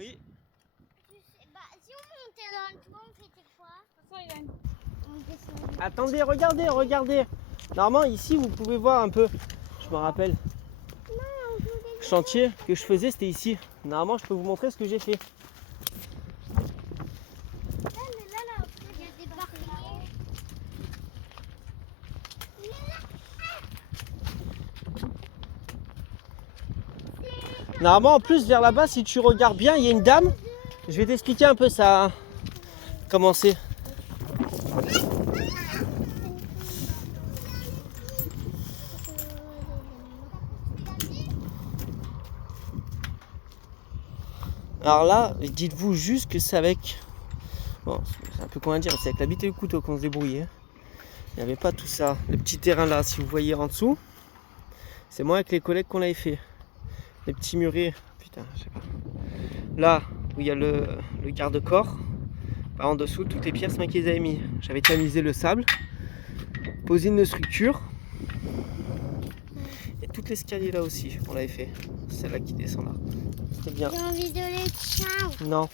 Oui. Si on montait dans le toit, on fait quoi? On descend. Attendez, regardez. Normalement, ici, vous pouvez voir un peu. Je me rappelle. Le chantier que je faisais, c'était ici. Normalement, je peux vous montrer ce que j'ai fait. Là, il y a des barrières. Normalement, en plus, vers là-bas, si tu regardes bien, il y a une dame. Je vais t'expliquer un peu ça. Comment c'est. Alors là, dites-vous juste que c'est avec... Bon, c'est un peu comment dire, c'est avec la bite et le couteau qu'on se débrouillait. Il n'y avait pas tout ça. Le petit terrain là, si vous voyez en dessous, c'est moi avec les collègues qu'on l'avait fait. Les petits murets, putain, je sais pas. Là, où il y a le garde-corps, en dessous, toutes les pierres, c'est moi qui les avais mis. J'avais tamisé le sable, posé une structure. Et tout l'escalier là aussi, on l'avait fait. Celle-là qui descend là. C'était bien. J'ai envie de les chiens. Non.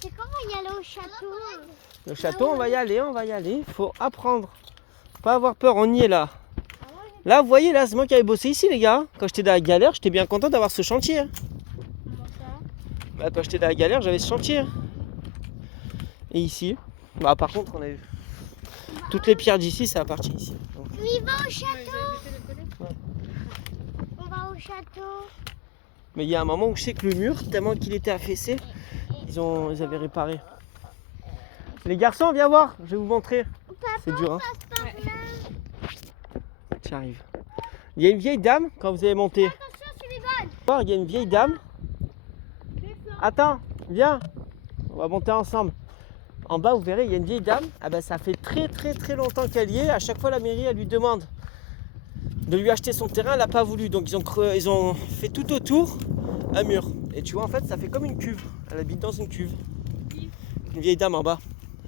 C'est quand on va y aller au château? Le château, on va y aller. Il faut apprendre. Faut pas avoir peur, on y est là. Là, vous voyez, là, c'est moi qui avais bossé ici, les gars. Quand j'étais dans la galère, j'étais bien content d'avoir ce chantier. Comment ça? Bah, quand j'étais dans la galère, j'avais ce chantier. Et ici, bah, par contre, on a eu toutes les pierres d'ici, ça appartient ici. Donc, On va au château. On va au château. mais il y a un moment où je sais que le mur, tellement qu'il était affaissé, ils avaient réparé. Les garçons, viens voir, je vais vous montrer. C'est dur, hein. Tu arrives. Il y a une vieille dame quand vous allez monter. Attention, c'est les balles. Il y a une vieille dame. Attends, viens. On va monter ensemble. En bas, vous verrez, il y a une vieille dame. Ah ben, ça fait très longtemps qu'elle y est. À chaque fois, la mairie, elle lui demande de lui acheter son terrain. Elle n'a pas voulu. Donc, ils ont fait tout autour un mur. Et tu vois, en fait, ça fait comme une cuve. Elle habite dans une cuve. Une vieille dame en bas,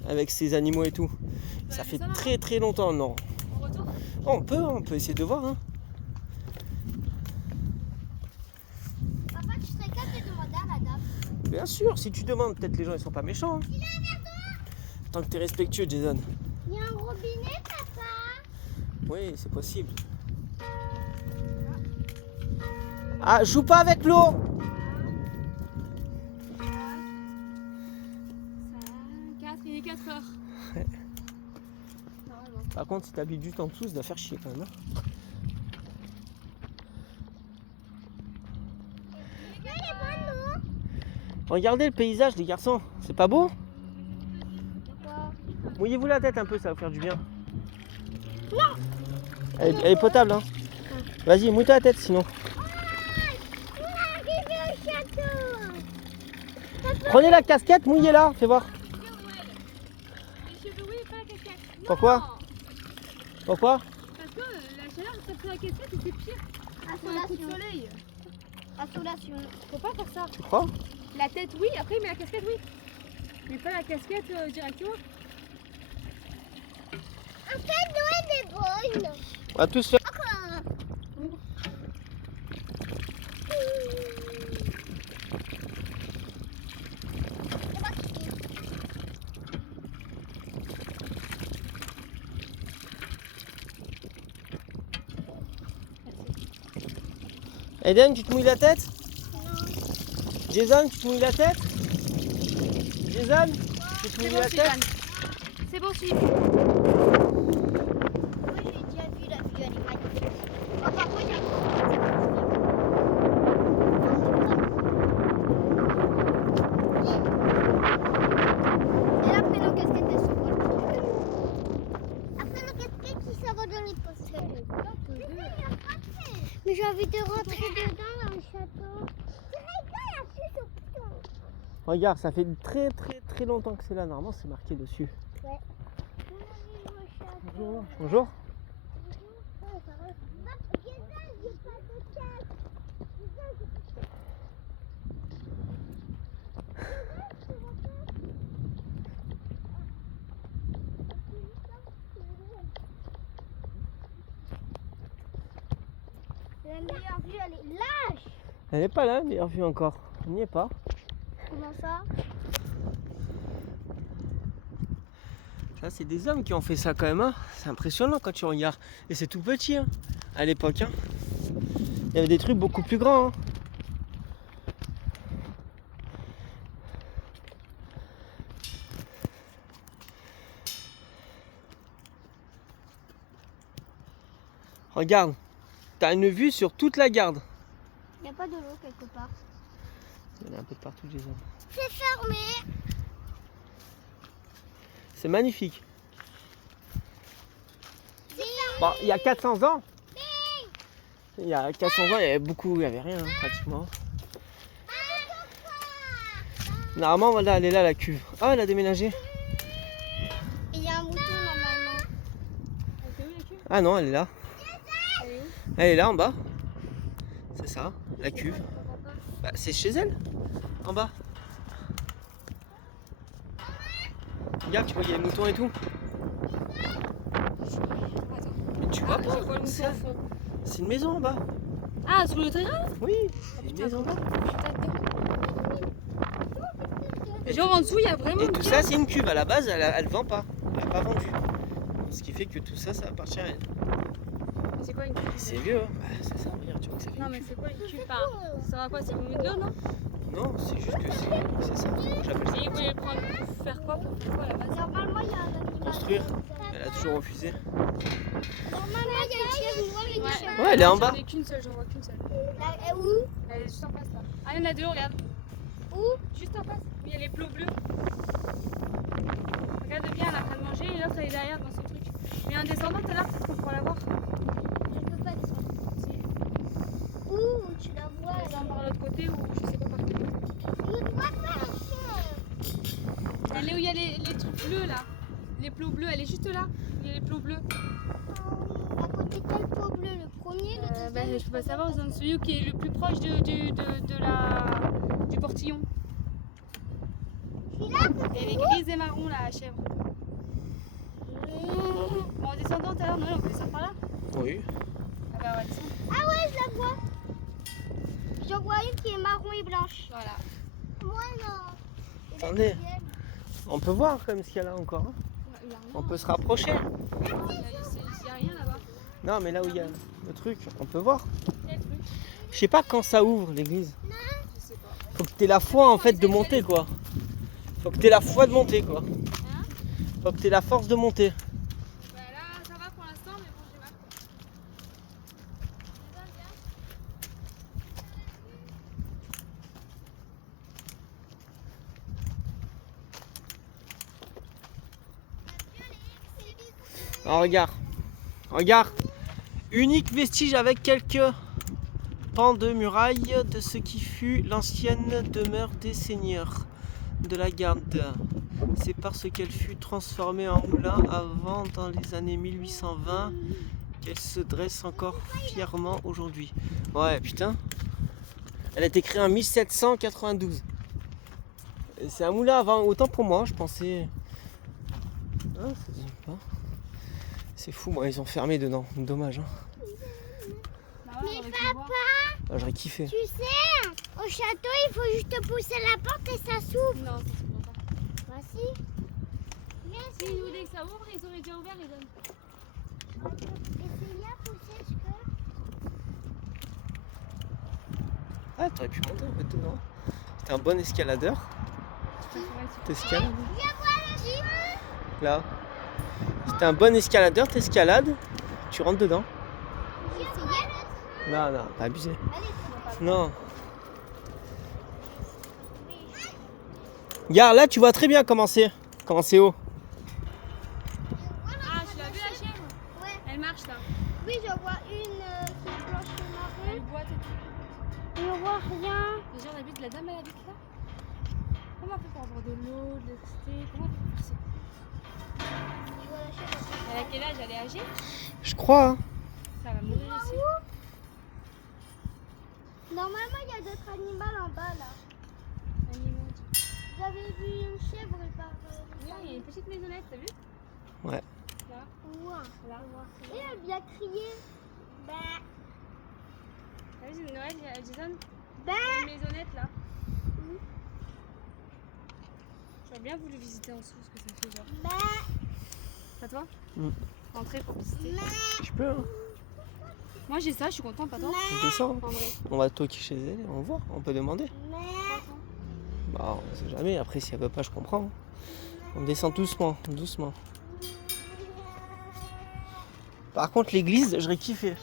avec ses animaux et tout. Ça fait très longtemps, non. On peut essayer de voir, hein. Papa, tu serais capable de demander à la dame? Bien sûr, si tu demandes, peut-être les gens ils sont pas méchants. Hein. Tant que tu es respectueux, Jason. Il y a un robinet, papa. Oui, c'est possible. Ah, joue pas avec l'eau. Il est 4 heures. Ouais. Par contre, si tu habites juste en dessous, ça doit faire chier quand même. Hein. Regardez le paysage, les garçons. C'est pas beau? Mouillez-vous la tête un peu, ça va vous faire du bien. Non. Elle est potable, hein. Vas-y, mouille la tête sinon. On est arrivé au château. Prenez la casquette, mouillez-la, fais voir. Les cheveux, oui, pas la casquette. Pourquoi? Non. Pourquoi? Parce que la chaleur, ça fait la casquette et c'est pire. C'est un coup de soleil. Insolation. Faut pas faire ça. Tu crois? La tête, oui, après, mais la casquette, oui. Mais pas la casquette directement. En fait, Noël est bonne. On va tous faire. Eden, tu te mouilles la tête? Jason, tu te mouilles la tête? Jason, tu te mouilles la tête? C'est bon, suivre. Oui, j'ai déjà vu la vue, elle est magnifique. Oh, par contre, il y a et là, après nos casquettes, elles sont volées. Après nos casquettes, qui s'abandonnent les postes. Mais j'ai envie de rentrer dedans dans le château. Regarde, ça fait très longtemps que c'est là. Normalement, c'est marqué dessus. Ouais. Bonjour. Bonjour. La meilleure vue, elle est lâche. Elle n'est pas là, meilleure vue encore. On n'y est pas. Comment ça? Ça, c'est des hommes qui ont fait ça quand même. Hein. C'est impressionnant quand tu regardes. Et c'est tout petit hein, à l'époque. Hein. Il y avait des trucs beaucoup plus grands. Hein. Regarde, t'as une vue sur toute la garde. Il n'y a pas de l'eau quelque part. Il y en a un peu de partout des hommes. C'est fermé. C'est magnifique. Bon, il y a 400 ans. Il y a 400 ans, il y avait beaucoup, il n'y avait rien hein, pratiquement. Normalement, voilà, elle est là la cuve. Ah, elle a déménagé. Il y a un mouton normalement. Elle était où la cuve? Ah non, elle est là. Elle est où? Elle est là en bas. C'est ça, la cuve. Bah, c'est chez elle, en bas. Regarde, tu vois, il y a les moutons et tout. Attends. Mais tu vois Ah, pas, je vois le mouton au fond. c'est une maison en bas. Ah, sur le terrain? Oui, c'est une maison en bas. Et genre en dessous, il y a vraiment Et une tout cave. ça, c'est une cuve. À la base, elle vend pas. Elle n'a pas vendu. Ce qui fait que tout ça, ça appartient à elle. C'est quoi une cuve? C'est vieux, hein. Bah, c'est ça, regarde, tu vois que ça fait Non, une mais cuve. c'est quoi une cuve? Enfin, ça sert à quoi? C'est une de l'eau, non? Non, c'est juste que c'est ça. J'appelle ça Et ils voulaient prendre pour faire quoi? Pour faire quoi à la base? Normalement, il y a un animal. construire. Elle a toujours refusé. Normalement, il y a une chèvre, moi, il y a une chèvre. Ouais, elle est en bas. J'en ai qu'une seule, j'en vois qu'une seule. Là, où? Elle est juste en face là. Ah, il y en a deux, regarde. Où? Juste en face. Il y a les plots bleus. Regarde bien, elle est en train de manger et l'autre elle est derrière dans son truc. Mais en descendant tout à l'heure, peut-être qu'on pourra la voir. Je peux pas descendre. Si. Où? Tu la vois? Elle descend par l'autre côté ou je sais pas par quel côté. Je ne vois pas la chèvre. Elle est où il y a les trucs bleus là. Les plots bleus, elle est juste là. Il y a les plots bleus. À côté de quel pot bleu? Le premier, le deuxième? Bah, je peux pas savoir, c'est celui qui est le plus proche du portillon. Elle est grise et marron là, la chèvre. Bon, en descendant tout à l'heure, non, on peut descendre par là. Oui. Ah bah, on va descendre. Ah ouais, je la vois. J'en vois une qui est marron et blanche. Voilà. Moi, non. Et la Attendez. deuxième? On peut voir comme ce qu'il y a là encore. Hein. Il y a rien. On peut se rapprocher. Il y a rien là-bas. Non, mais là où il y a le truc, on peut voir. Quel truc? Je sais pas quand ça ouvre l'église. Je sais pas. Faut que t'aies la foi en fait de monter quoi. Faut que t'aies la foi de monter quoi. Hein? Faut que t'aies la force de monter. Bah là, ça va pour l'instant, mais bon, j'ai marre. Alors regarde. Regarde. Unique vestige avec quelques pans de muraille de ce qui fut l'ancienne demeure des seigneurs de la garde. C'est parce qu'elle fut transformée en moulin avant dans les années 1820 qu'elle se dresse encore fièrement aujourd'hui. Ouais, putain. Elle a été créée en 1792. Et c'est un moulin avant, autant pour moi, je pensais. Ah, ça se dit pas. C'est fou, moi, ils ont fermé dedans. Dommage. Hein. Bah ouais, on aurait pu voir. Ah, j'aurais kiffé. Tu sais, au château, il faut juste pousser la porte et ça s'ouvre. Non, ça s'ouvre pas. Voici. Viens, Si nous dès que ça ouvre, ils auraient déjà ouvert les hommes. essayez à pousser, je peux. Ah, t'aurais pu monter en fait dedans. T'es un bon escaladeur. T'escalades. Viens voir le gym. Là. Si t'es un bon escaladeur, t'escalades. Tu rentres dedans. J'ai essayé. Non, non, pas abusé. Allez, Non. Regarde, là, tu vois très bien comment c'est. Comment c'est haut. Ah, tu l'as vu la chèvre? ouais. Elle marche là. Oui, je vois une qui est blanche et Elle marron. boite et tout. Je ne vois rien. Déjà, on habite, la dame elle habite là. Comment on fait pour avoir de l'eau, de l'électricité? Comment on fait pour faire ça? Je vois la chèvre. Elle a quel âge? Elle est âgée? Je crois. Hein. Ça va mourir ici. Normalement, il y a d'autres animaux en bas là. Animaux. J'avais vu une chèvre par. Oui, il y a une petite maisonnette, t'as vu? Ouais. Là. Ouah. Là. Et elle vient crier. Bah. T'as vu, c'est Noël, Jason? Une maisonnette là. J'aurais bien voulu visiter en dessous ce que ça fait genre. Pas toi Rentrer pour visiter. Je peux, hein. Moi j'ai ça, je suis contente, pas toi On descend. En vrai. On va toquer chez elle, on voit, on peut demander. Bah, on sait jamais, après si elle veut pas, je comprends. On descend doucement, doucement. Par contre, l'église, j'aurais kiffé.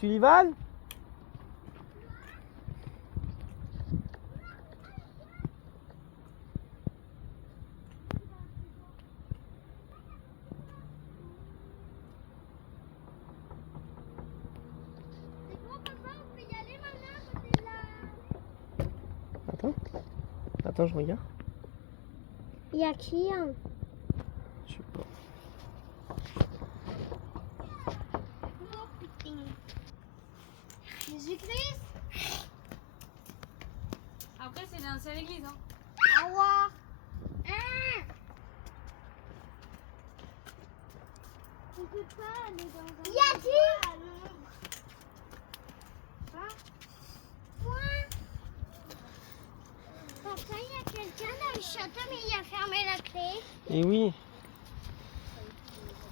Sullivan? Attends. Attends, je regarde. Il y a qui hein? Je sais pas. Jésus-Christ? Après c'est une seule église hein. Au revoir. On peut pas aller dans un... Y a qui? Moi? Papa, il y a quelqu'un dans le château, mais il a fermé la clé. Et oui,